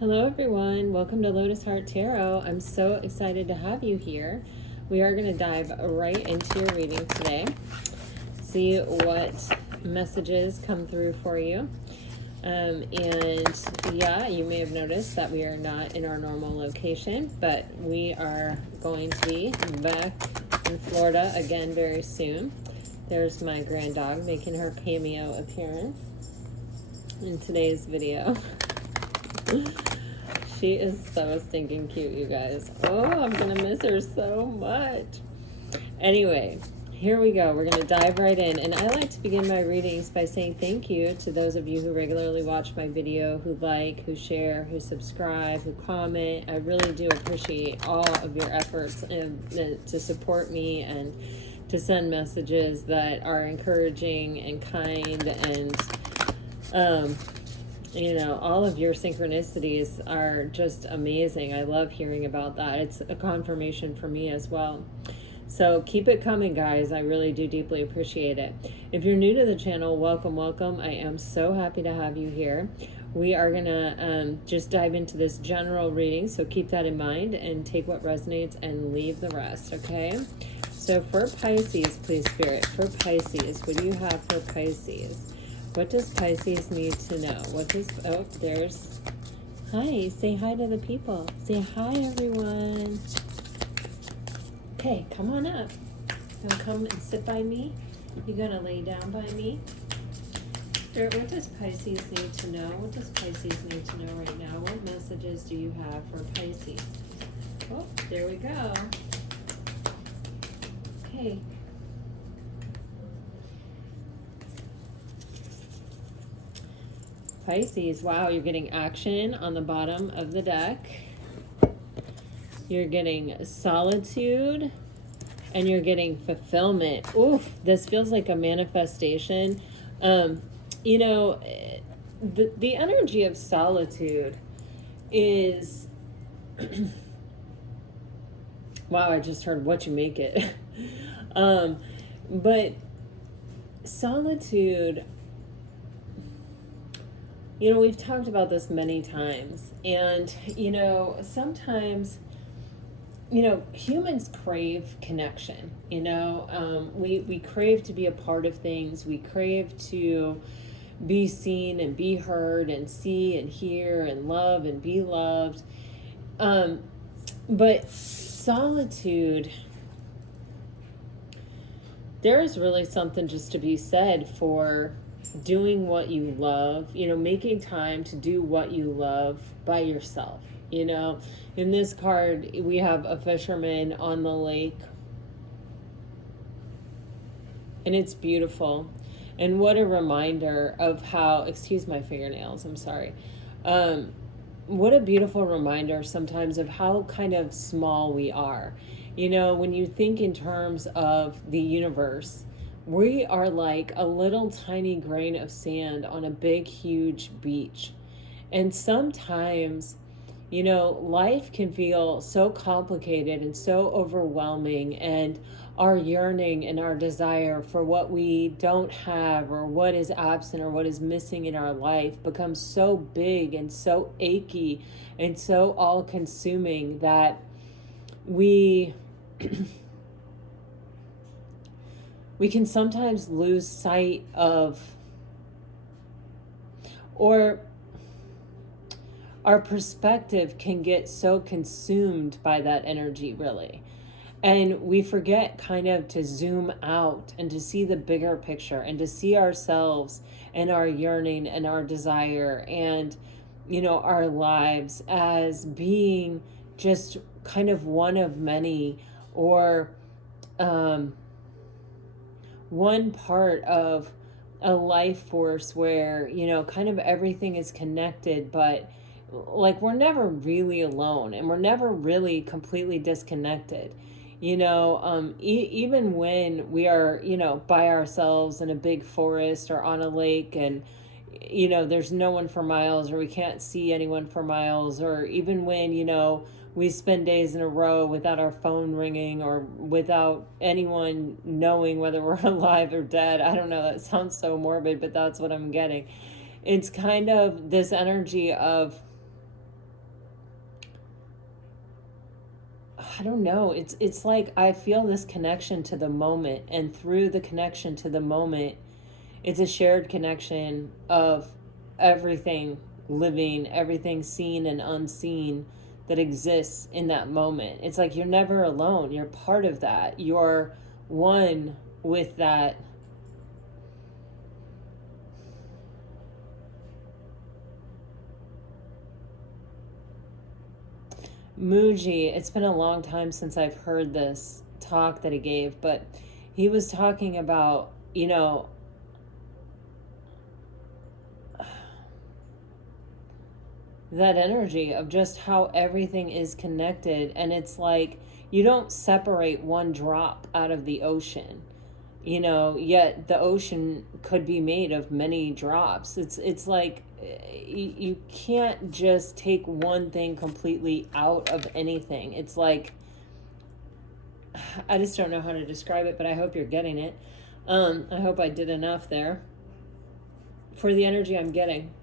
Hello everyone, welcome to Lotus Heart Tarot. I'm so excited to have you here. We are going to dive right into your reading today. See what messages come through for you. And yeah, you may have noticed that we are not in our normal location, but we are going to be back in Florida again very soon. There's my grand dog making her cameo appearance in today's video. She is so stinking cute, you guys. Oh, I'm gonna miss her so much. Anyway, here we go. We're gonna dive right in. And I like to begin my readings by saying thank you to those of you who regularly watch my video, who like, who share, who subscribe, who comment. I really do appreciate all of your efforts to support me and to send messages that are encouraging and kind, and you know, all of your synchronicities are just amazing. I love hearing about that. It's a confirmation for me as well. So keep it coming, guys. I really do deeply appreciate it. If you're new to the channel, welcome, welcome. I am so happy to have you here. We are going to just dive into this general reading, so keep that in mind and take what resonates and leave the rest, okay? So for Pisces, please, Spirit, for Pisces, what do you have for Pisces? What does Pisces need to know? What does, oh, there's, hi, say hi to the people. Say hi, everyone. Okay, come on up. You'll come and sit by me. You're gonna lay down by me. Spirit, what does Pisces need to know? What does Pisces need to know right now? What messages do you have for Pisces? Oh, there we go. Okay. Pisces, wow, you're getting action on the bottom of the deck. You're getting solitude, and you're getting fulfillment. Oof, this feels like a manifestation. You know, the energy of solitude is, wow, I just heard what you make it. But solitude, you know, we've talked about this many times, and, you know, sometimes, you know, humans crave connection, you know, we crave to be a part of things. We crave to be seen and be heard and see and hear and love and be loved. But solitude, there is really something just to be said for doing what you love, you know, making time to do what you love by yourself. You know, in this card, we have a fisherman on the lake, and it's beautiful. And what a reminder of how, excuse my fingernails, I'm sorry. What a beautiful reminder sometimes of how kind of small we are. You know, when you think in terms of the universe, we are like a little tiny grain of sand on a big, huge beach. And sometimes, you know, life can feel so complicated and so overwhelming, and our yearning and our desire for what we don't have, or what is absent, or what is missing in our life becomes so big and so achy and so all-consuming that we we can sometimes lose sight of, or our perspective can get so consumed by that energy, really. And we forget kind of to zoom out and to see the bigger picture, and to see ourselves and our yearning and our desire and, you know, our lives as being just kind of one of many, or one part of a life force where, you know, kind of everything is connected, but like we're never really alone, and we're never really completely disconnected. You know, even when we are, you know, by ourselves in a big forest or on a lake, and, you know, there's no one for miles, or we can't see anyone for miles, or even when, you know, we spend days in a row without our phone ringing, or without anyone knowing whether we're alive or dead. I don't know, that sounds so morbid, but that's what I'm getting. It's kind of this energy of I don't know. It's like I feel this connection to the moment, and through the connection to the moment, it's a shared connection of everything living, everything seen and unseen that exists in that moment. It's like you're never alone. You're part of that. You're one with that. Muji, it's been a long time since I've heard this talk that he gave, but he was talking about, that energy of just how everything is connected. And it's like you don't separate one drop out of the ocean, yet the ocean could be made of many drops. It's like you can't just take one thing completely out of anything. It's like, I just don't know how to describe it, but I hope you're getting it. I hope I did enough there for the energy I'm getting.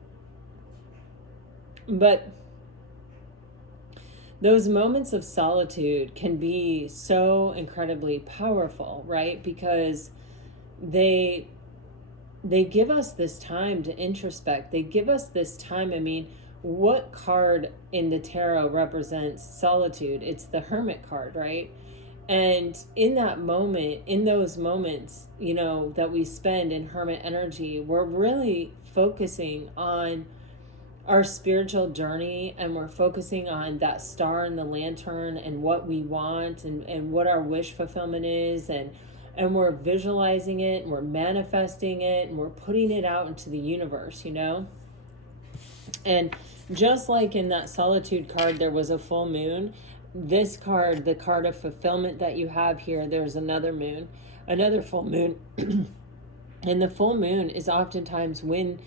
But those moments of solitude can be so incredibly powerful, right? Because they give us this time to introspect. They give us this time. I mean, what card in the tarot represents solitude? It's the Hermit card, right? And in that moment, in those moments, that we spend in Hermit energy, we're really focusing on our spiritual journey, and we're focusing on that star in the lantern and what we want, and what our wish fulfillment is, and we're visualizing it, and we're manifesting it, and we're putting it out into the universe, And just like in that Solitude card, there was a full moon. This card, the card of fulfillment that you have here, there's another moon, another full moon. And the full moon is oftentimes when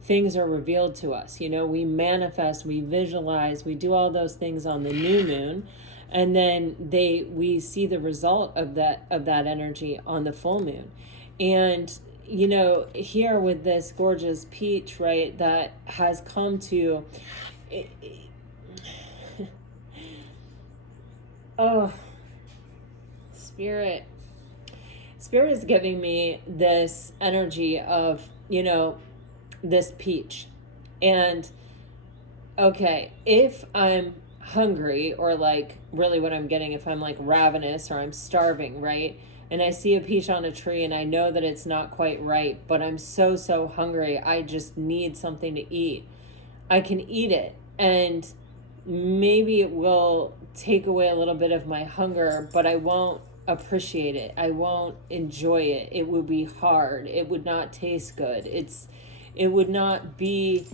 things are revealed to us. We manifest, we visualize, we do all those things on the new moon, and then we see the result of that energy on the full moon. And here with this gorgeous peach, right, that has come to oh, spirit is giving me this energy of this peach. And okay, if I'm hungry, or like really what I'm getting, if I'm like ravenous or I'm starving, right, and I see a peach on a tree and I know that it's not quite ripe, but I'm so hungry, I just need something to eat, I can eat it, and maybe it will take away a little bit of my hunger, but I won't appreciate it, I won't enjoy it, it would be hard, it would not taste good, it would not be,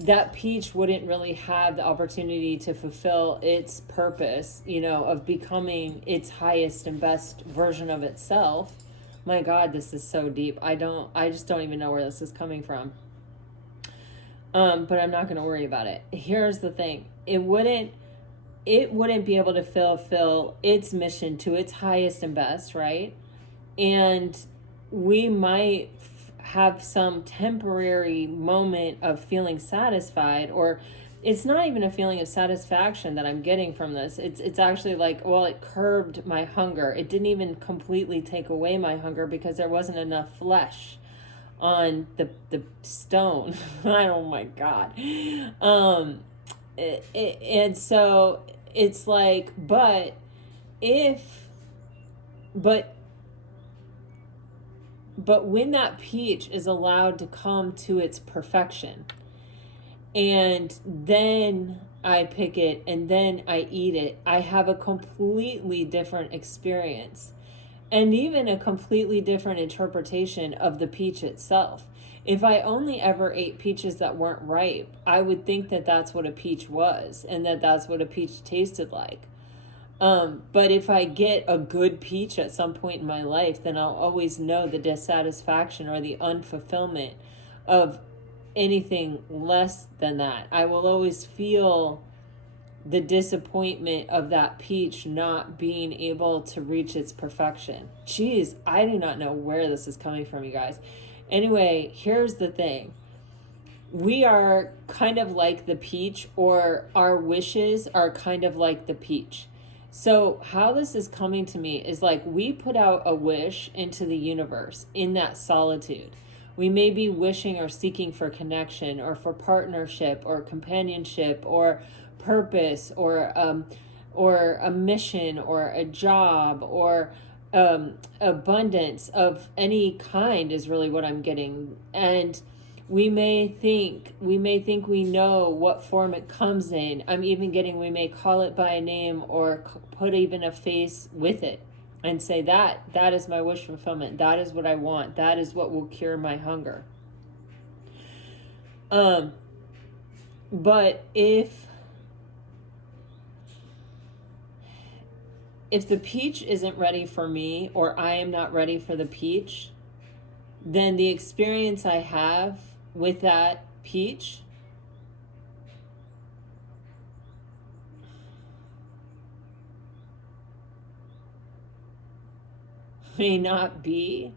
that peach wouldn't really have the opportunity to fulfill its purpose, of becoming its highest and best version of itself. My God, this is so deep. I just don't even know where this is coming from. But I'm not going to worry about it. Here's the thing. It wouldn't be able to fulfill its mission to its highest and best, right? And we might have some temporary moment of feeling satisfied, or it's not even a feeling of satisfaction that I'm getting from this. It's actually like, well, it curbed my hunger. It didn't even completely take away my hunger because there wasn't enough flesh on the stone. Oh my God. And so it's like, but when that peach is allowed to come to its perfection, and then I pick it and then I eat it, I have a completely different experience, and even a completely different interpretation of the peach itself. If I only ever ate peaches that weren't ripe, I would think that that's what a peach was, and that that's what a peach tasted like. But if I get a good peach at some point in my life, then I'll always know the dissatisfaction or the unfulfillment of anything less than that. I will always feel the disappointment of that peach not being able to reach its perfection. Jeez, I do not know where this is coming from, you guys. Anyway, here's the thing. We are kind of like the peach, or our wishes are kind of like the peach. So how this is coming to me is like we put out a wish into the universe in that solitude. We may be wishing or seeking for connection or for partnership or companionship or purpose or a mission or a job or abundance of any kind is really what I'm getting. And we may think we know what form it comes in. I'm even getting, we may call it by a name or put even a face with it and say that is my wish fulfillment. That is what I want. That is what will cure my hunger. But if the peach isn't ready for me, or I am not ready for the peach, then the experience I have with that peach may not be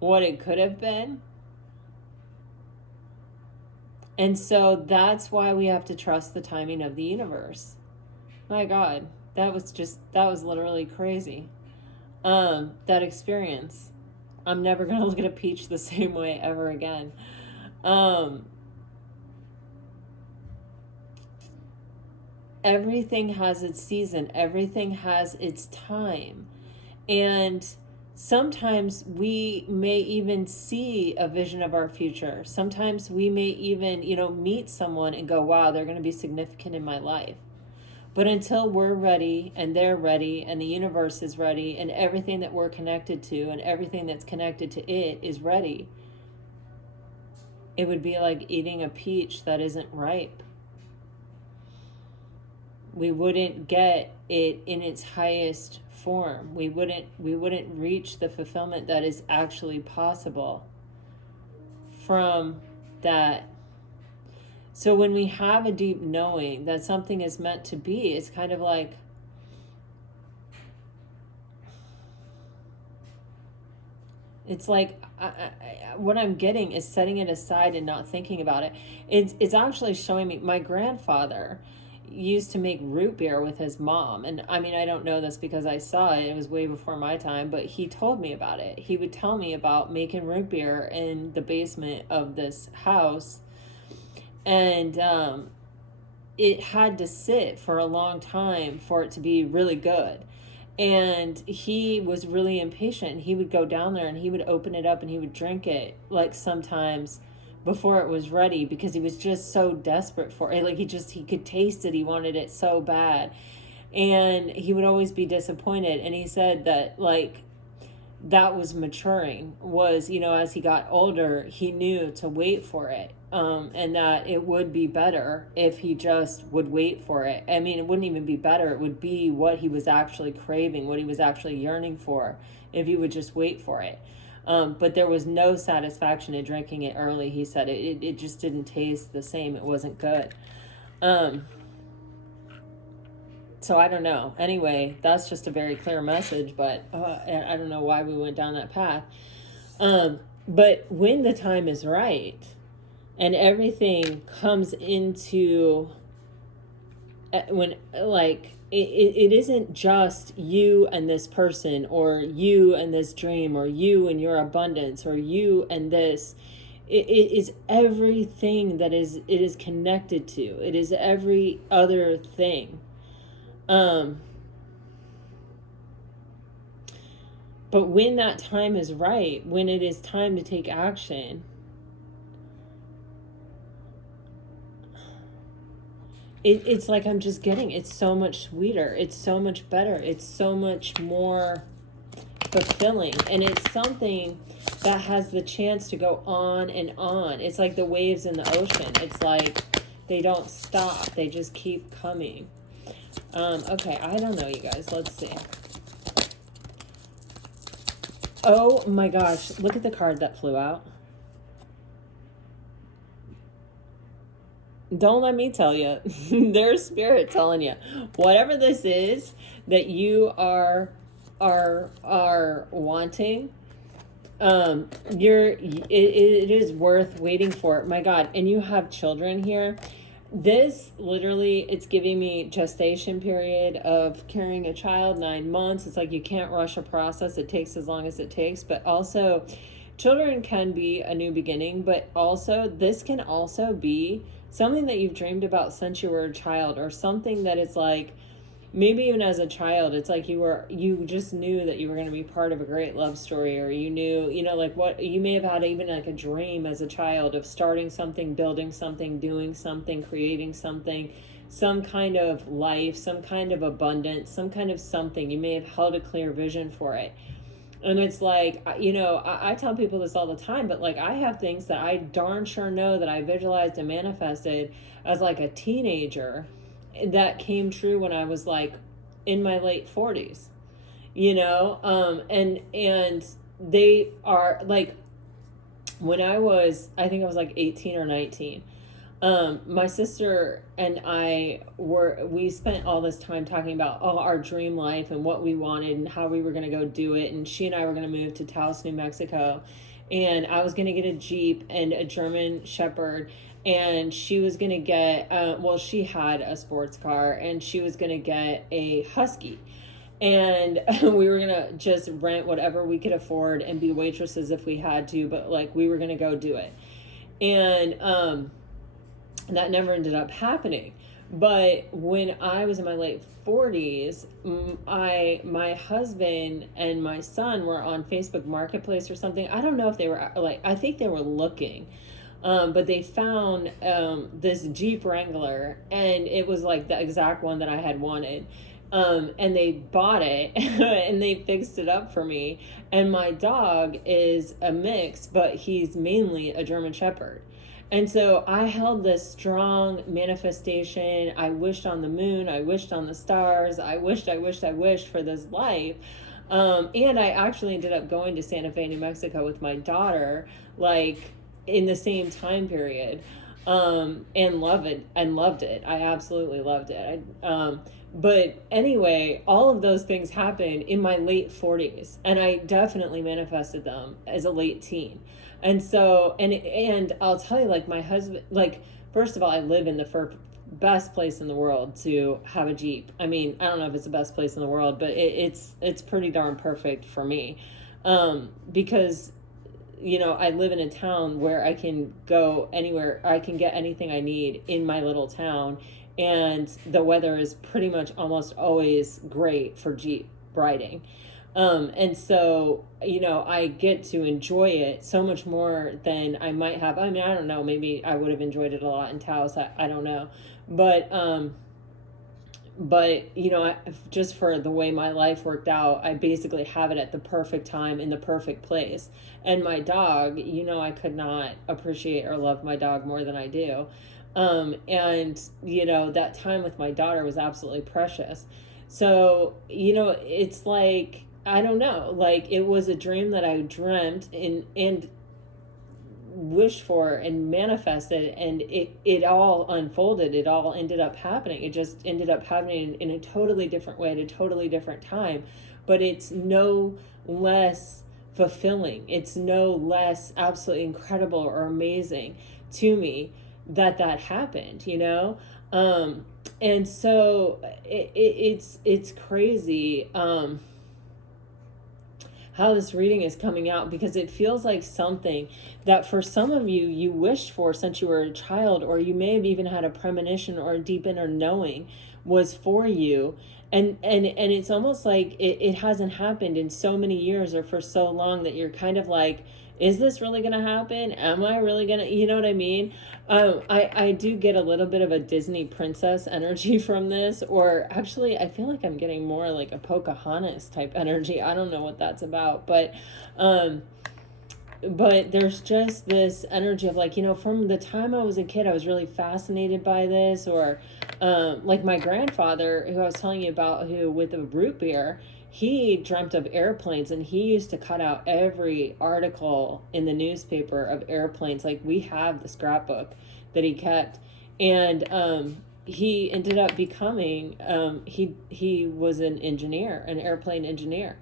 what it could have been. And so that's why we have to trust the timing of the universe. My God, that was literally crazy. That experience. I'm never going to look at a peach the same way ever again. Everything has its season. Everything has its time. And sometimes we may even see a vision of our future. Sometimes we may even, meet someone and go, wow, they're going to be significant in my life. But until we're ready and they're ready and the universe is ready and everything that we're connected to and everything that's connected to it is ready, it would be like eating a peach that isn't ripe. We wouldn't get it in its highest form. We wouldn't reach the fulfillment that is actually possible from that. So when we have a deep knowing that something is meant to be, it's kind of like, it's like what I'm getting is setting it aside and not thinking about it. It's actually showing me, my grandfather used to make root beer with his mom. And I mean, I don't know this because I saw it. It was way before my time, but he told me about it. He would tell me about making root beer in the basement of this house. And it had to sit for a long time for it to be really good. And he was really impatient. He would go down there and he would open it up and he would drink it, like sometimes before it was ready, because he was just so desperate for it. Like he could taste it. He wanted it so bad. And he would always be disappointed. And he said that that was maturing, was, as he got older, he knew to wait for it. And that it would be better if he just would wait for it. I mean, it wouldn't even be better. It would be what he was actually craving, what he was actually yearning for, if he would just wait for it. But there was no satisfaction in drinking it early. He said it just didn't taste the same. It wasn't good. So I don't know. Anyway, that's just a very clear message, but I don't know why we went down that path. But when the time is right and everything comes into, when it isn't just you and this person, or you and this dream, or you and your abundance, or you and this. It is everything that it is connected to. It is every other thing. But when that time is right, when it is time to take action, it's like I'm just getting, it's so much sweeter, it's so much better, it's so much more fulfilling, and it's something that has the chance to go on and on. It's like the waves in the ocean. It's like they don't stop, they just keep coming. Okay, I don't know, you guys. Let's see. Oh my gosh, look at the card that flew out. Don't let me tell you. There's spirit telling you. Whatever this is that you are wanting, it is worth waiting for. My God, and you have children here. This literally, it's giving me gestation period of carrying a child, 9 months. It's like you can't rush a process. It takes as long as it takes. But also, children can be a new beginning, but also this can also be something that you've dreamed about since you were a child, or something that is like, maybe even as a child, it's like you just knew that you were going to be part of a great love story, or you knew, like what you may have had, even like a dream as a child of starting something, building something, doing something, creating something, some kind of life, some kind of abundance, some kind of something. You may have held a clear vision for it. And it's like, I tell people this all the time, but like I have things that I darn sure know that I visualized and manifested as like a teenager that came true when I was like in my late 40s, and they are like, when I think I was like 18 or 19, my sister and we spent all this time talking about our dream life and what we wanted and how we were going to go do it. And she and I were going to move to Taos, New Mexico, and I was going to get a Jeep and a German Shepherd, and she was going to get, she had a sports car, and she was going to get a Husky. And we were going to just rent whatever we could afford and be waitresses if we had to, but like we were going to go do it. And that never ended up happening. But when I was in my late 40s, my husband and my son were on Facebook Marketplace or something. I don't know if they were like, I think they were looking. But they found this Jeep Wrangler, and it was like the exact one that I had wanted. And they bought it and they fixed it up for me. And my dog is a mix, but he's mainly a German Shepherd. And so I held this strong manifestation. I wished on the moon. I wished on the stars. I wished for this life. And I actually ended up going to Santa Fe, New Mexico with my daughter, like in the same time period, and loved it. I absolutely loved it. But anyway, all of those things happened in my late 40s, and I definitely manifested them as a late teen. And so, and I'll tell you, like my husband, like, first of all, I live in the best place in the world to have a Jeep. I mean, I don't know if it's the best place in the world, but it's pretty darn perfect for me. Because, I live in a town where I can go anywhere. I can get anything I need in my little town. And the weather is pretty much almost always great for Jeep riding. And so, I get to enjoy it so much more than I might have. I mean, I don't know, maybe I would have enjoyed it a lot in Taos. I don't know. But, just for the way my life worked out, I basically have it at the perfect time in the perfect place. And my dog, I could not appreciate or love my dog more than I do. And that time with my daughter was absolutely precious. So, it's like, I don't know, like it was a dream that I dreamt and wished for and manifested, and it all unfolded. It all ended up happening. It just ended up happening in a totally different way at a totally different time, but it's no less fulfilling. It's no less absolutely incredible or amazing to me that happened, and so it's crazy how this reading is coming out, because it feels like something that for some of you wished for since you were a child, or you may have even had a premonition or a deep inner knowing was for you. And it's almost like it hasn't happened in so many years or for so long that you're kind of like, is this really going to happen? Am I really going to, you know what I mean? I do get a little bit of a Disney princess energy from this, or actually I feel like I'm getting more like a Pocahontas type energy. I don't know what that's about, but there's just this energy of like, from the time I was a kid, I was really fascinated by this, or like my grandfather, who I was telling you about, who with the root beer, he dreamt of airplanes, and he used to cut out every article in the newspaper of airplanes. Like we have the scrapbook that he kept, and he ended up becoming he was an engineer, an airplane engineer,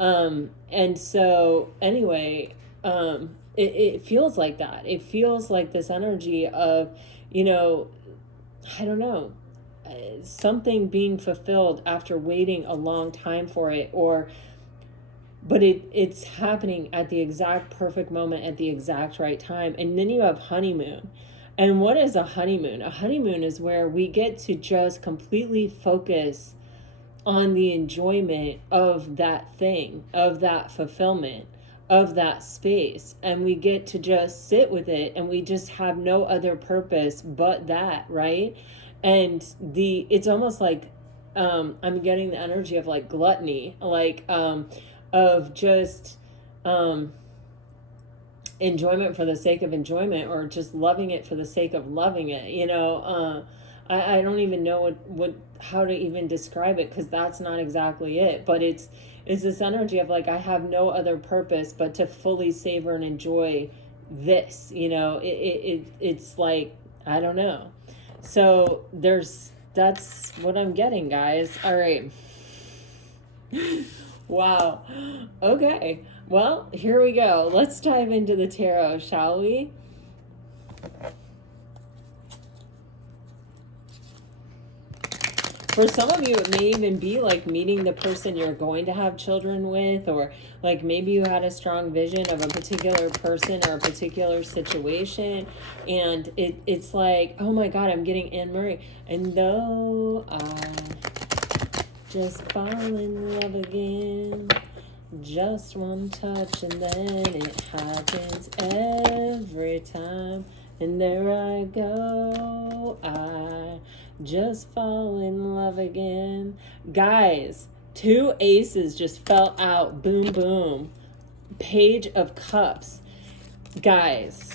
and so anyway, it feels like that. It feels like this energy of, I don't know, something being fulfilled after waiting a long time for it, or but it's happening at the exact perfect moment at the exact right time. And then you have honeymoon. And what is a honeymoon? A honeymoon is where we get to just completely focus on the enjoyment of that thing, of that fulfillment, of that space. And we get to just sit with it, and we just have no other purpose but that, right? And it's almost like I'm getting the energy of like gluttony, like of just enjoyment for the sake of enjoyment, or just loving it for the sake of loving it, you know. I don't even know how to even describe it, because that's not exactly it, but it's this energy of like, I have no other purpose but to fully savor and enjoy this, you know. It's like, I don't know. So that's what I'm getting, guys. All right. Wow. Okay. Well, here we go. Let's dive into the tarot, shall we? For some of you, it may even be like meeting the person you're going to have children with, or like maybe you had a strong vision of a particular person or a particular situation, and it's like, oh my God, I'm getting Anne Murray. And though I just fall in love again, just one touch and then it happens every time. And there I go, I just fall in love again. Guys, 2 aces just fell out. Boom, boom. Page of Cups. Guys.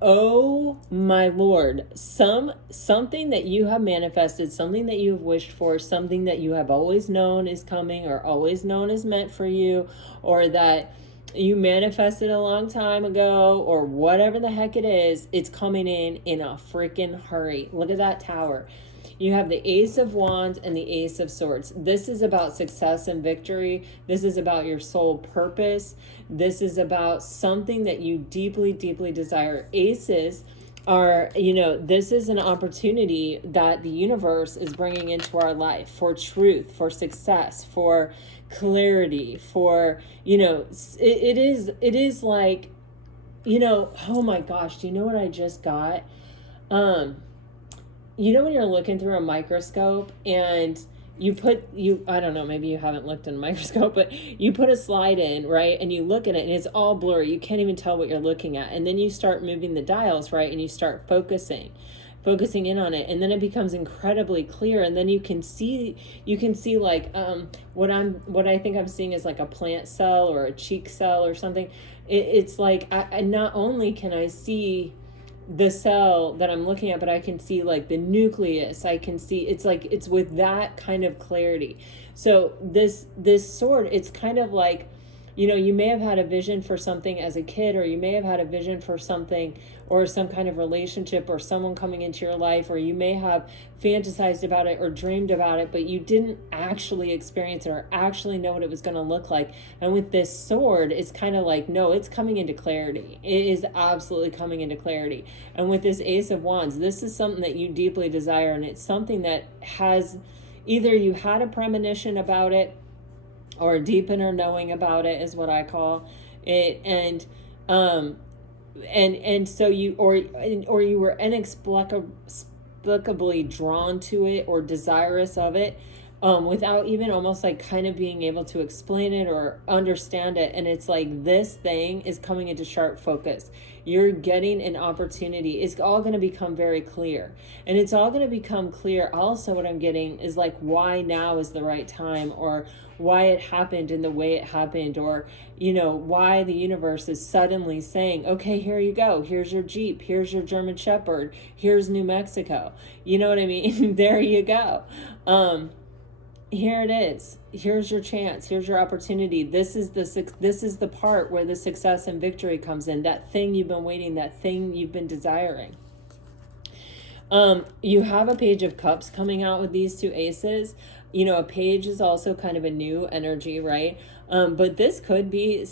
Oh my Lord. Something that you have manifested, something that you have wished for, something that you have always known is coming, or always known is meant for you, or that you manifested a long time ago, or whatever the heck it is, it's coming in a freaking hurry. Look at that tower. You have the Ace of Wands and the Ace of Swords. This is about success and victory. This is about your soul purpose. This is about something that you deeply, deeply desire. Aces are, you know, this is an opportunity that the universe is bringing into our life for truth, for success, for clarity, for, you know, it is like, you know, oh my gosh, do you know what I just got? You know when you're looking through a microscope and I don't know, maybe you haven't looked in a microscope, but you put a slide in, right? And you look at it and it's all blurry. You can't even tell what you're looking at. And then you start moving the dials, right? And you start focusing in on it. And then it becomes incredibly clear. And then you can see like, what I think I'm seeing is like a plant cell or a cheek cell or something. It's like, I not only can I see the cell that I'm looking at, but I can see like the nucleus. I can see, it's like, it's with that kind of clarity. So this sword, it's kind of like, you know, you may have had a vision for something as a kid, or you may have had a vision for something, or some kind of relationship, or someone coming into your life, or you may have fantasized about it or dreamed about it, but you didn't actually experience it or actually know what it was going to look like. And with this sword, it's kind of like, no, it's coming into clarity. It is absolutely coming into clarity. And with this Ace of Wands, this is something that you deeply desire, and it's something that has, either you had a premonition about it, or a deep inner knowing about it is what I call it. And so you, or you were inexplicably drawn to it or desirous of it, without even almost like kind of being able to explain it or understand it. And it's like, this thing is coming into sharp focus. You're getting an opportunity. It's all going to become very clear. And it's all going to become clear. Also, what I'm getting is like, why now is the right time, or why it happened in the way it happened, or, you know, why the universe is suddenly saying, okay, here you go. Here's your Jeep. Here's your German Shepherd. Here's New Mexico. You know what I mean? There you go. Here it is. Here's your chance. Here's your opportunity. This is the part where the success and victory comes in. That thing you've been waiting, that thing you've been desiring. You have a Page of Cups coming out with these 2 aces. You know, a page is also kind of a new energy, right? But this could be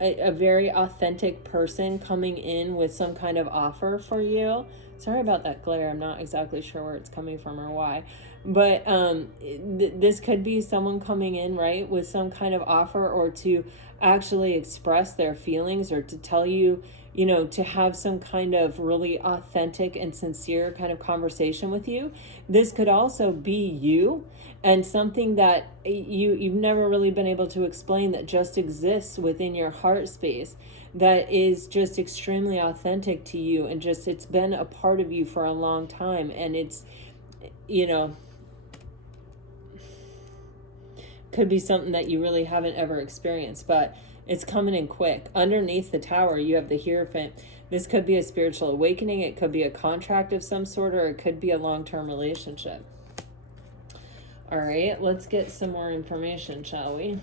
a very authentic person coming in with some kind of offer for you. Sorry about that glare. I'm not exactly sure where it's coming from or why. But this could be someone coming in, right, with some kind of offer, or to actually express their feelings, or to tell you, you know, to have some kind of really authentic and sincere kind of conversation with you. This could also be you, and something that you've never really been able to explain, that just exists within your heart space, that is just extremely authentic to you, and just, it's been a part of you for a long time, and it's, you know, could be something that you really haven't ever experienced, but it's coming in quick. Underneath the Tower, you have the Hierophant. This could be a spiritual awakening. It could be a contract of some sort, or it could be a long-term relationship. All right, let's get some more information, shall we?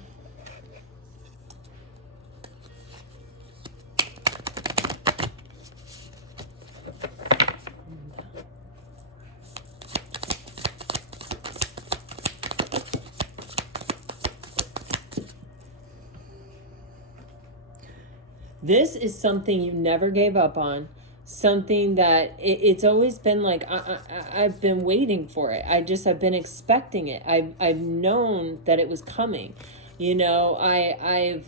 This is something you never gave up on. Something that it's always been like, I've been waiting for it. I've been expecting it. I've known that it was coming. You know, I've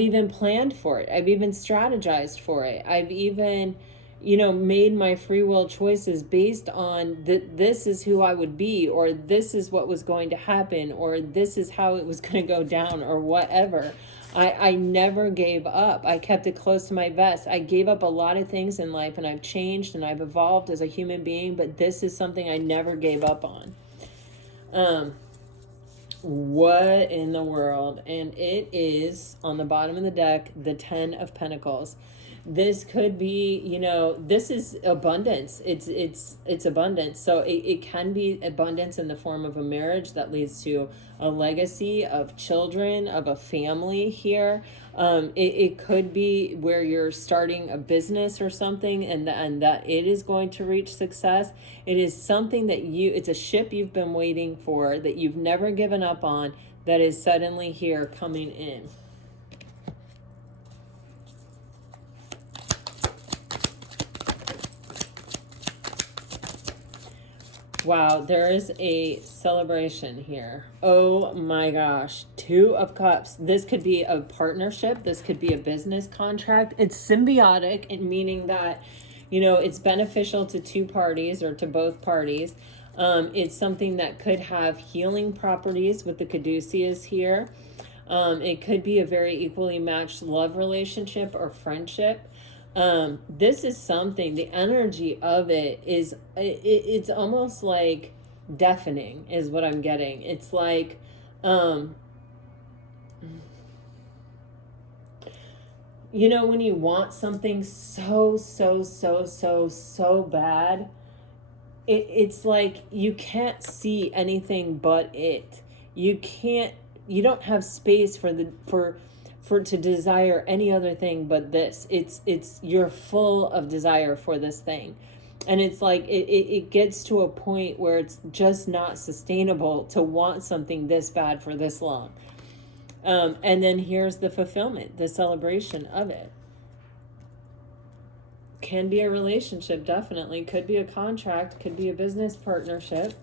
even planned for it. I've even strategized for it. I've even, you know, made my free will choices based on this is who I would be, or this is what was going to happen, or this is how it was going to go down, or whatever. I never gave up. I kept it close to my vest. I gave up a lot of things in life, and I've changed and I've evolved as a human being, but this is something I never gave up on. What in the world? And it is on the bottom of the deck, the 10 of Pentacles. This could be, you know, this is abundance. It's abundance. So it can be abundance in the form of a marriage that leads to a legacy of children, of a family here. It could be where you're starting a business or something, and that it is going to reach success. It is something that it's a ship you've been waiting for, that you've never given up on, that is suddenly here coming in. Wow, there is a celebration here. Oh my gosh. 2 of Cups. This could be a partnership. This could be a business contract. It's symbiotic, in meaning that, you know, it's beneficial to 2 parties, or to both parties. It's something that could have healing properties with the caduceus here. It could be a very equally matched love relationship or friendship. This is something, the energy of it is, it's almost like deafening is what I'm getting. It's like, you know, when you want something so bad, it's like you can't see anything but it. You don't have space for to desire any other thing but this. It's you're full of desire for this thing, and it's like it gets to a point where it's just not sustainable to want something this bad for this long. And then here's the fulfillment, the celebration of it. Can be a relationship, definitely. Could be a contract, could be a business partnership.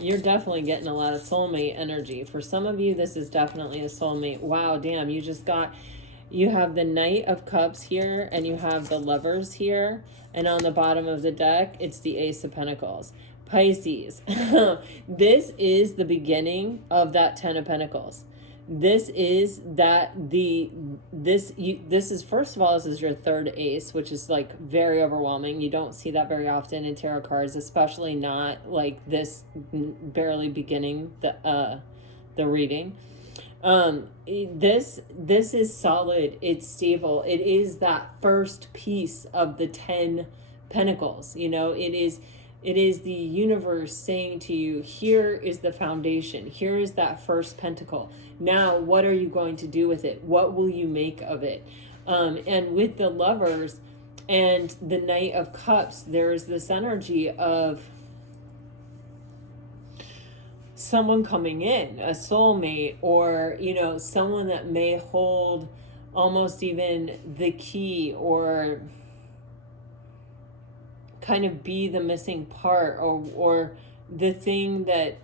You're definitely getting a lot of soulmate energy. For some of you, this is definitely a soulmate. Wow, damn, you have the Knight of Cups here, and you have the Lovers here, and on the bottom of the deck, it's the Ace of Pentacles. Pisces. This is the beginning of that 10 of Pentacles. This is this is, first of all, this is your 3rd ace, which is like very overwhelming. You don't see that very often in tarot cards, especially not like this, barely beginning the reading. This is solid. It's stable. It is that first piece of the 10 Pentacles. You know, it is the universe saying to you, here is the foundation. Here is that first pentacle. Now, what are you going to do with it? What will you make of it? And with the Lovers and the Knight of Cups, there is this energy of someone coming in, a soulmate, or, you know, someone that may hold almost even the key, or kind of be the missing part, or the thing that,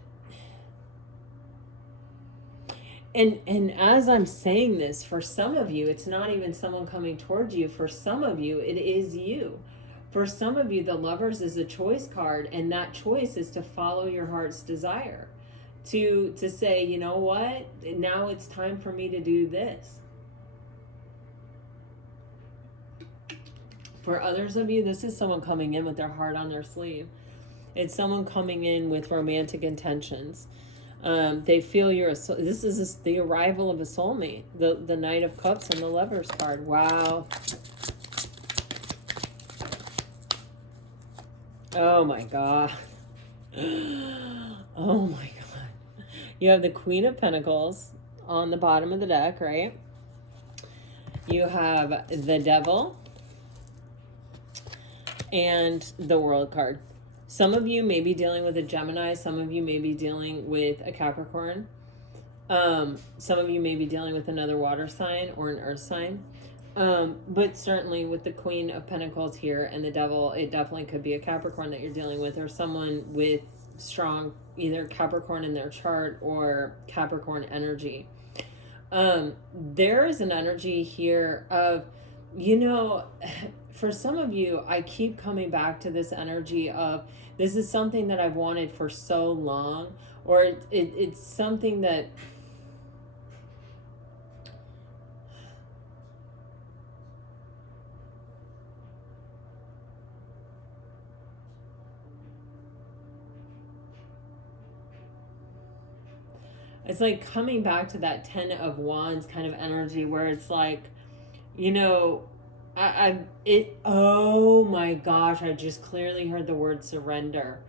and as I'm saying this, for some of you, it's not even someone coming towards you. For some of you, it is you. For some of you, the Lovers is a choice card, and that choice is to follow your heart's desire. To say, you know what, now it's time for me to do this. For others of you, this is someone coming in with their heart on their sleeve. It's someone coming in with romantic intentions. They feel you're this is the arrival of a soulmate. The Knight of Cups and the Lovers card. Wow. Oh my God. Oh my God. You have the Queen of Pentacles on the bottom of the deck, right? You have the Devil and the World card. Some of you may be dealing with a Gemini. Some of you may be dealing with a Capricorn. Some of you may be dealing with another water sign or an earth sign. But certainly with the Queen of Pentacles here and the Devil, it definitely could be a Capricorn that you're dealing with, or someone with strong either Capricorn in their chart or Capricorn energy. There is an energy here of, you know, for some of you, I keep coming back to this energy of, this is something that I've wanted for so long, or it's something that it's like coming back to that Ten of Wands kind of energy, where it's like, you know, oh my gosh, I just clearly heard the word surrender.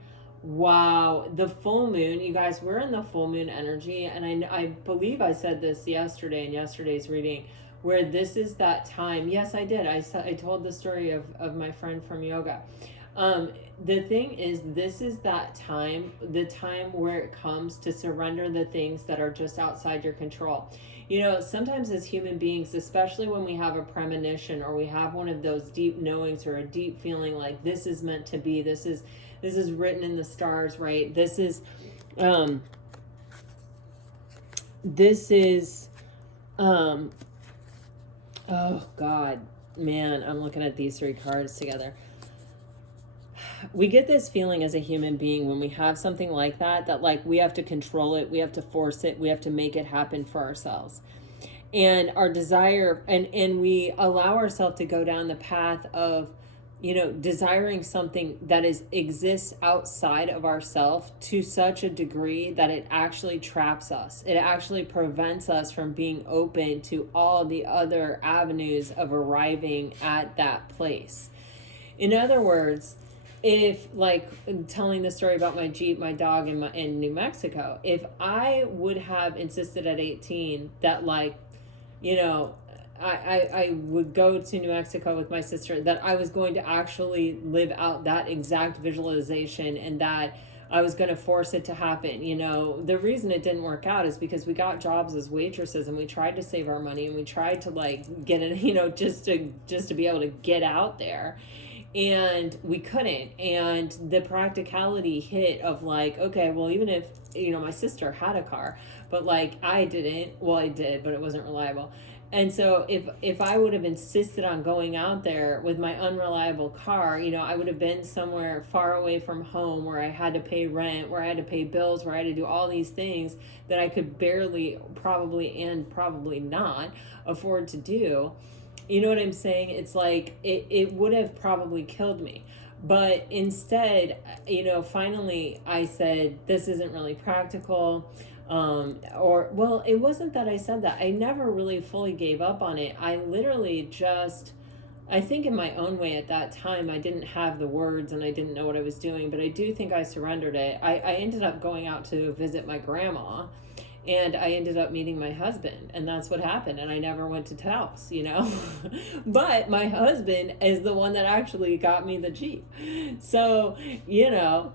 Wow. The full moon, you guys, we're in the full moon energy. And I believe I said this yesterday in yesterday's reading, where this is that time. Yes, I did. I told the story of my friend from yoga. The thing is, this is that time, the time where it comes to surrender the things that are just outside your control. You know, sometimes as human beings, especially when we have a premonition, or we have one of those deep knowings, or a deep feeling like this is meant to be, this is written in the stars, right? This is oh God, man, I'm looking at these three cards together. We get this feeling as a human being when we have something like that like we have to control it, we have to force it, we have to make it happen for ourselves. And our desire, and we allow ourselves to go down the path of, you know, desiring something that exists outside of ourselves to such a degree that it actually traps us. It actually prevents us from being open to all the other avenues of arriving at that place. In other words, if, like, telling the story about my Jeep, my dog in New Mexico, if I would have insisted at 18 that, like, you know, I would go to New Mexico with my sister, that I was going to actually live out that exact visualization, and that I was going to force it to happen. You know, the reason it didn't work out is because we got jobs as waitresses, and we tried to save our money, and we tried to, like, get it, you know, just to be able to get out there. And we couldn't. And the practicality hit of, like, okay, well, even if, you know, my sister had a car, but, like, I didn't. Well, I did, but it wasn't reliable. And so if I would have insisted on going out there with my unreliable car, you know, I would have been somewhere far away from home, where I had to pay rent, where I had to pay bills, where I had to do all these things that I could barely, probably not afford to do. You know what I'm saying? It's like, it would have probably killed me. But instead, you know, finally I said, this isn't really practical. Well, it wasn't that I said that. I never really fully gave up on it. I literally just, I think in my own way at that time, I didn't have the words and I didn't know what I was doing, but I do think I surrendered it. I ended up going out to visit my grandma, and I ended up meeting my husband, and that's what happened. And I never went to Taos, you know, but my husband is the one that actually got me the Jeep. So, you know,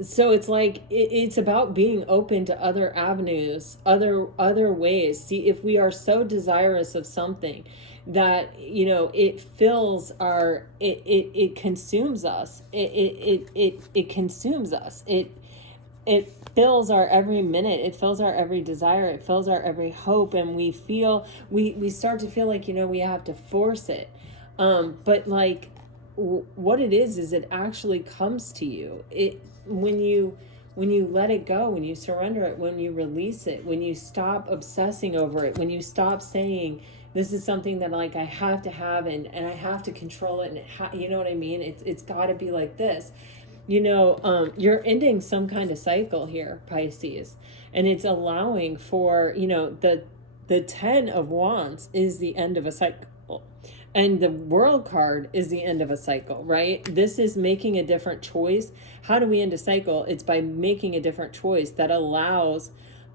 so it's like it's about being open to other avenues, other ways. See, if we are so desirous of something that, you know, it fills our, it consumes us, it consumes us, it fills our every minute, it fills our every desire, it fills our every hope, and we feel, we start to feel like, you know, we have to force it. But like, what it is it actually comes to you. It, when you let it go, when you surrender it, when you release it, when you stop obsessing over it, when you stop saying, this is something that like I have to have, and I have to control it, and you know what I mean, it's got to be like this. You know, you're ending some kind of cycle here, Pisces, and it's allowing for, you know, the 10 of Wands is the end of a cycle. And the World card is the end of a cycle, right? This is making a different choice. How do we end a cycle? It's by making a different choice that allows,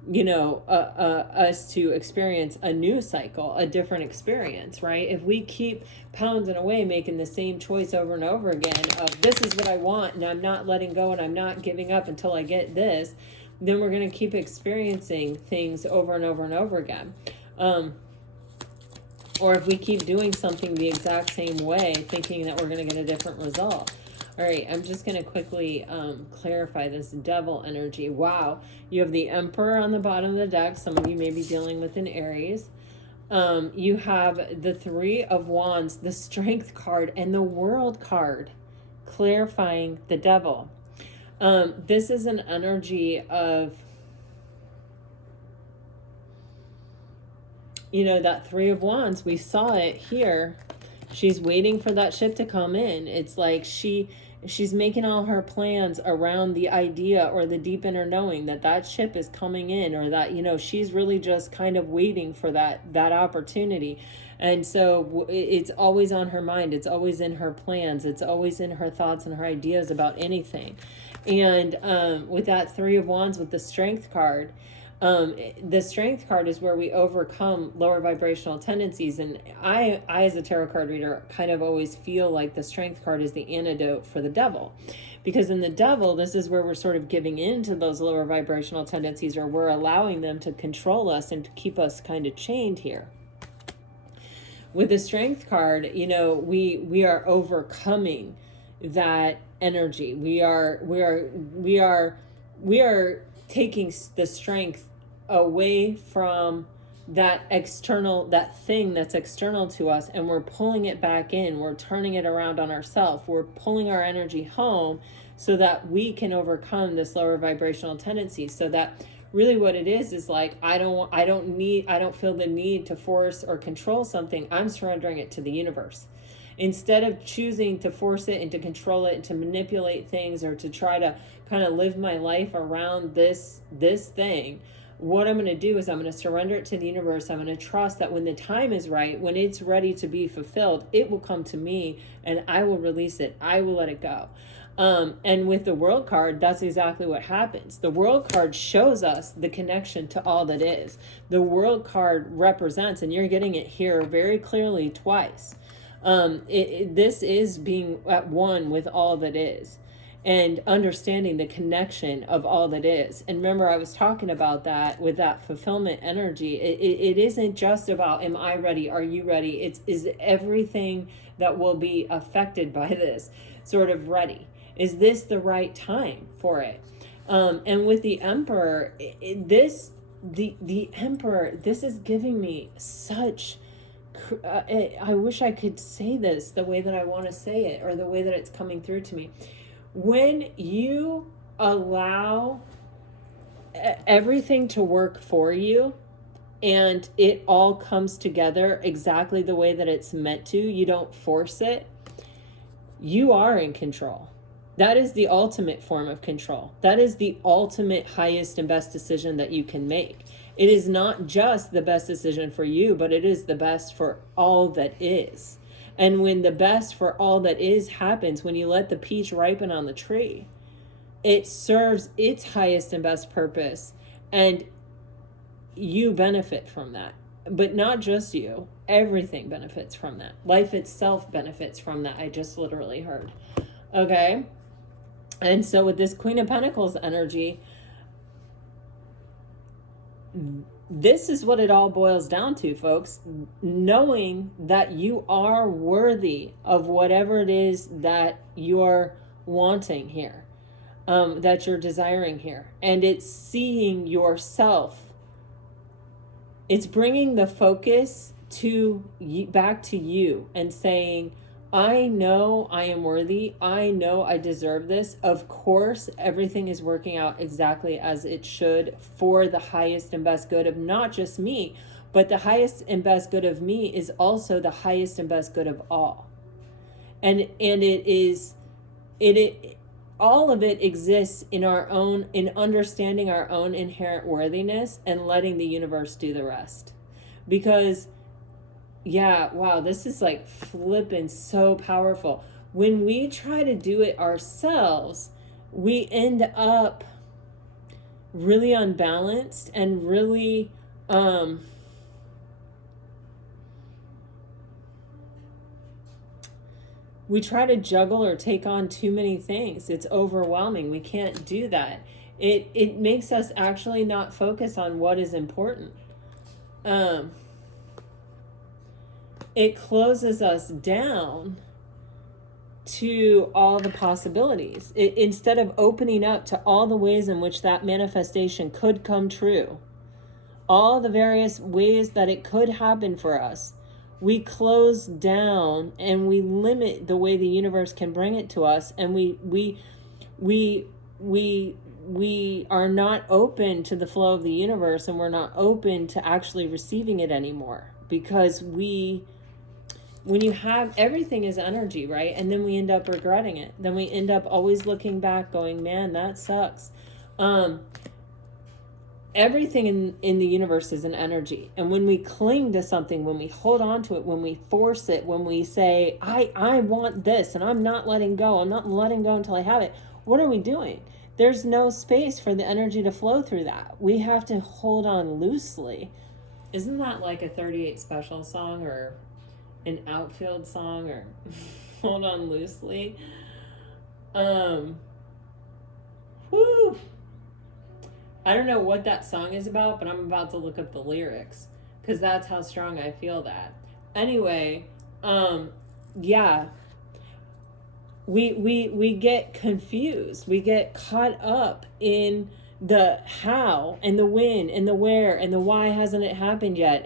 you know, us to experience a new cycle, a different experience, right? If we keep pounding away, making the same choice over and over again of, this is what I want, and I'm not letting go, and I'm not giving up until I get this, then we're going to keep experiencing things over and over and over again. Or if we keep doing something the exact same way, thinking that we're going to get a different result. All right, I'm just going to quickly clarify this devil energy. Wow, you have the Emperor on the bottom of the deck. Some of you may be dealing with an Aries. You have the Three of Wands, the Strength card, and the World card, clarifying the devil. This is an energy of, you know, that Three of Wands, we saw it here. She's waiting for that ship to come in. It's like she's making all her plans around the idea or the deep inner knowing that that ship is coming in, or that, you know, she's really just kind of waiting for that opportunity. And so it's always on her mind. It's always in her plans. It's always in her thoughts and her ideas about anything. And with that Three of Wands, with the Strength card, the Strength card is where we overcome lower vibrational tendencies. And I as a tarot card reader kind of always feel like the Strength card is the antidote for the devil, because in the devil, this is where we're sort of giving in to those lower vibrational tendencies, or we're allowing them to control us and to keep us kind of chained here. With the Strength card, you know, we are overcoming that energy. We are taking the strength away from that external, that thing that's external to us, and we're pulling it back in. We're turning it around on ourselves. We're pulling our energy home so that we can overcome this lower vibrational tendency. So that really what it is like, I don't feel the need to force or control something. I'm surrendering it to the universe. Instead of choosing to force it and to control it and to manipulate things, or to try to kind of live my life around this thing, what I'm going to do is I'm going to surrender it to the universe. I'm going to trust that when the time is right, when it's ready to be fulfilled, it will come to me, and I will release it. I will let it go. And with the World card, that's exactly what happens. The World card shows us the connection to all that is. The World card represents, and you're getting it here very clearly twice, this is being at one with all that is, and understanding the connection of all that is. And remember, I was talking about that with that fulfillment energy. It isn't just about, am I ready? Are you ready? Is everything that will be affected by this sort of ready? Is this the right time for it? And with the Emperor, the Emperor, this is giving me such, I wish I could say this the way that I want to say it, or the way that it's coming through to me. When you allow everything to work for you, and it all comes together exactly the way that it's meant to, you don't force it, you are in control. That is the ultimate form of control. That is the ultimate highest and best decision that you can make. It is not just the best decision for you, but it is the best for all that is. And when the best for all that is happens, when you let the peach ripen on the tree, it serves its highest and best purpose, and you benefit from that. But not just you, everything benefits from that. Life itself benefits from that. I just literally heard. Okay. And so with this Queen of Pentacles energy, this is what it all boils down to, folks. Knowing that you are worthy of whatever it is that you're wanting here, that you're desiring here. And it's seeing yourself. It's bringing the focus back to you and saying, I know I am worthy. I know I deserve this. Of course, everything is working out exactly as it should for the highest and best good of not just me, but the highest and best good of me is also the highest and best good of all. And all of it exists in understanding our own inherent worthiness and letting the universe do the rest. Because yeah, wow, this is like flipping so powerful. When we try to do it ourselves, we end up really unbalanced and really we try to juggle or take on too many things. It's overwhelming. We can't do that. It makes us actually not focus on what is important. It closes us down to all the possibilities. Instead of opening up to all the ways in which that manifestation could come true, all the various ways that it could happen for us, we close down and we limit the way the universe can bring it to us, and we are not open to the flow of the universe, and we're not open to actually receiving it anymore, because when you have, everything is energy, right? And then we end up regretting it. Then we end up always looking back going, man, that sucks. Everything in the universe is an energy. And when we cling to something, when we hold on to it, when we force it, when we say, I want this and I'm not letting go. I'm not letting go until I have it. What are we doing? There's no space for the energy to flow through that. We have to hold on loosely. Isn't that like a 38 Special song or an Outfield song, or hold on loosely? Whoo! I don't know what that song is about, but I'm about to look up the lyrics because that's how strong I feel that. Anyway, yeah. We get confused. We get caught up in the how and the when and the where and the why hasn't it happened yet,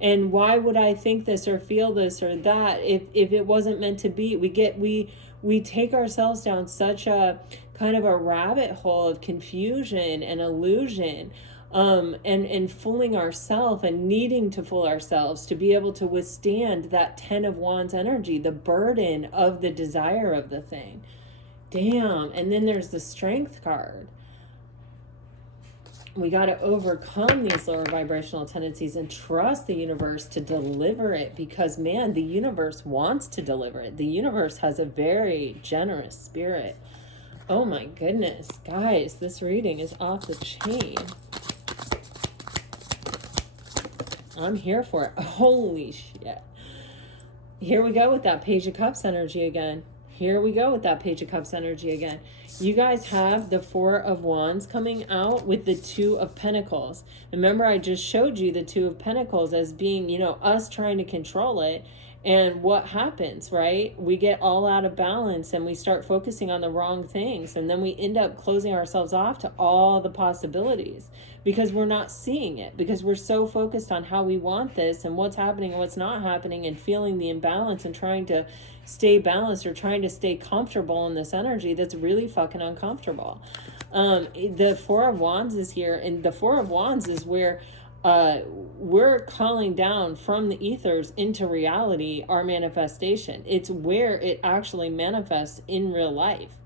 and why would I think this or feel this or that if it wasn't meant to be. We take ourselves down such a kind of a rabbit hole of confusion and illusion, and fooling ourselves and needing to fool ourselves to be able to withstand that 10 of Wands energy, the burden of the desire of the thing. Damn. And then there's the Strength card. We got to overcome these lower vibrational tendencies and trust the universe to deliver it, because, man, the universe wants to deliver it. The universe has a very generous spirit. Oh my goodness, guys, this reading is off the chain. I'm here for it. Holy shit. Here we go with that Page of Cups energy again. Here we go with that Page of Cups energy again. You guys have the Four of Wands coming out with the Two of Pentacles. Remember, I just showed you the Two of Pentacles as being, us trying to control it. And what happens, right? We get all out of balance and we start focusing on the wrong things. And then we end up closing ourselves off to all the possibilities because we're not seeing it, because we're so focused on how we want this and what's happening and what's not happening, and feeling the imbalance and trying to stay balanced or trying to stay comfortable in this energy that's really fucking uncomfortable. The Four of Wands is here, and the Four of Wands is where we're calling down from the ethers into reality our manifestation. It's where it actually manifests in real life.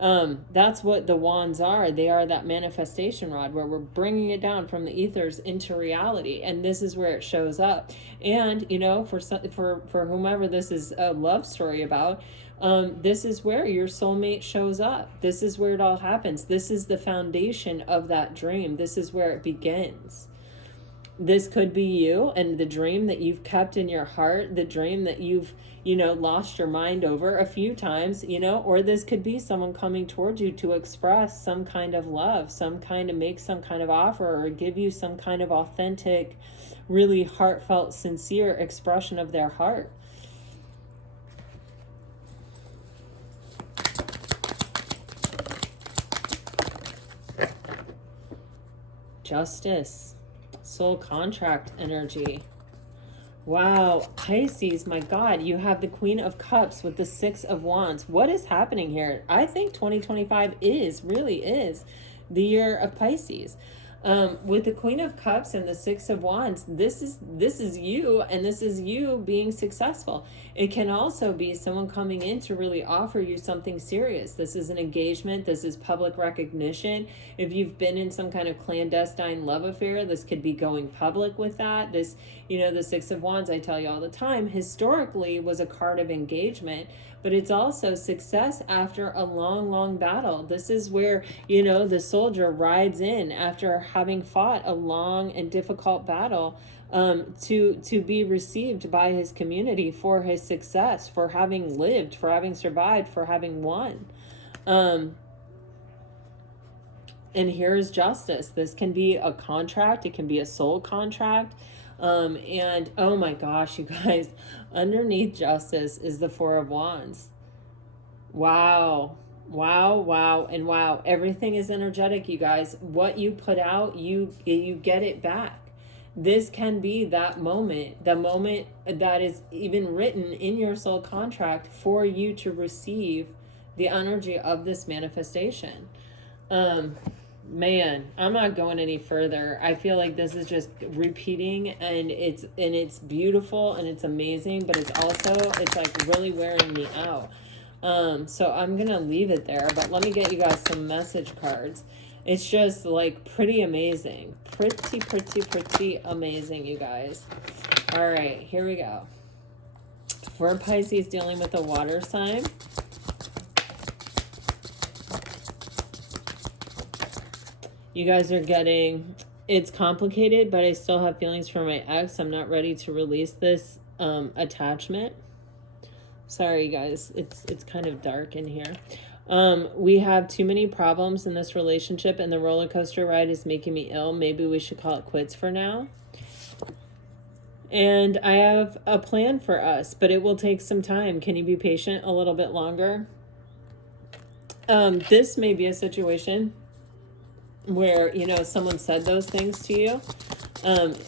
That's what the wands are. They are that manifestation rod where we're bringing it down from the ethers into reality, and this is where it shows up. And for whomever this is a love story about, this is where your soulmate shows up. This is where it all happens. This is the foundation of that dream. This is where it begins. This could be you and the dream that you've kept in your heart, the dream that you've, lost your mind over a few times, or this could be someone coming towards you to express some kind of love, make some kind of offer, or give you some kind of authentic, really heartfelt, sincere expression of their heart. Justice, soul contract energy. Wow, Pisces, my God, you have the Queen of Cups with the Six of Wands. What is happening here? I think 2025 really is the year of Pisces. With the Queen of Cups and the Six of Wands, this is you, and this is you being successful. It can also be someone coming in to really offer you something serious. This is an engagement. This is public recognition. If you've been in some kind of clandestine love affair, this could be going public with that. This, the Six of Wands, I tell you all the time, historically was a card of engagement, but it's also success after a long, long battle. This is where, the soldier rides in after having fought a long and difficult battle, to be received by his community for his success, for having lived, for having survived, for having won. And here is justice. This can be a contract. It can be a soul contract. And oh my gosh, you guys, underneath justice is the Four of Wands. Wow. Wow, wow, and wow. Everything is energetic, you guys. What you put out, you get it back. This can be that moment, the moment that is even written in your soul contract for you to receive the energy of this manifestation. Man, I'm not going any further. I feel like this is just repeating, and it's beautiful and it's amazing, but it's like really wearing me out. So I'm gonna leave it there, but let me get you guys some message cards. It's just like pretty amazing, pretty amazing, you guys. All right, here we go. For Pisces dealing with a water sign, you guys are getting, it's complicated, but I still have feelings for my ex. I'm not ready to release this attachment. Sorry, you guys, it's kind of dark in here. We have too many problems in this relationship, and the roller coaster ride is making me ill. Maybe we should call it quits for now. And I have a plan for us, but it will take some time. Can you be patient a little bit longer? This may be a situation where, someone said those things to you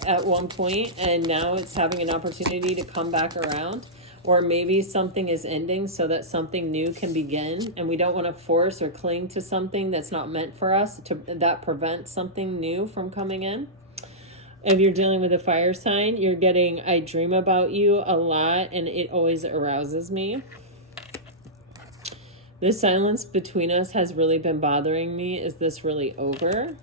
at one point, and now it's having an opportunity to come back around. Or maybe something is ending so that something new can begin, and we don't want to force or cling to something that's not meant for us, that prevents something new from coming in. If you're dealing with a fire sign, you're getting, I dream about you a lot, and it always arouses me. The silence between us has really been bothering me. Is this really over?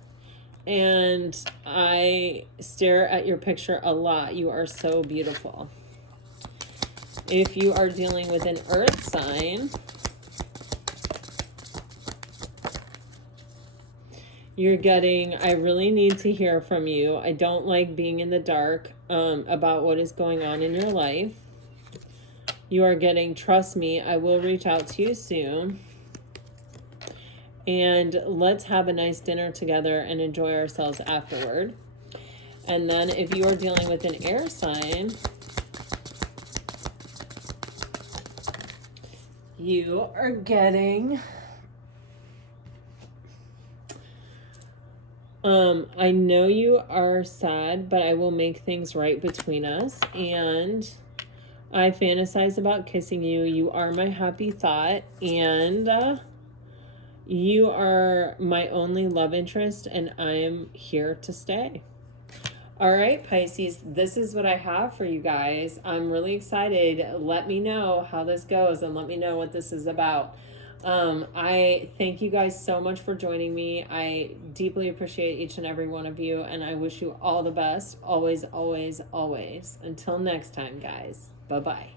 And I stare at your picture a lot. You are so beautiful. If you are dealing with an earth sign, you're getting, I really need to hear from you. I don't like being in the dark about what is going on in your life. You are getting, trust me, I will reach out to you soon. And let's have a nice dinner together and enjoy ourselves afterward. And then if you are dealing with an air sign, you are getting, I know you are sad, but I will make things right between us. And I fantasize about kissing you. You are my happy thought. And you are my only love interest, and I am here to stay. All right, Pisces, this is what I have for you guys. I'm really excited. Let me know how this goes, and let me know what this is about. I thank you guys so much for joining me. I deeply appreciate each and every one of you, and I wish you all the best. Always, always, always. Until next time, guys. Bye-bye.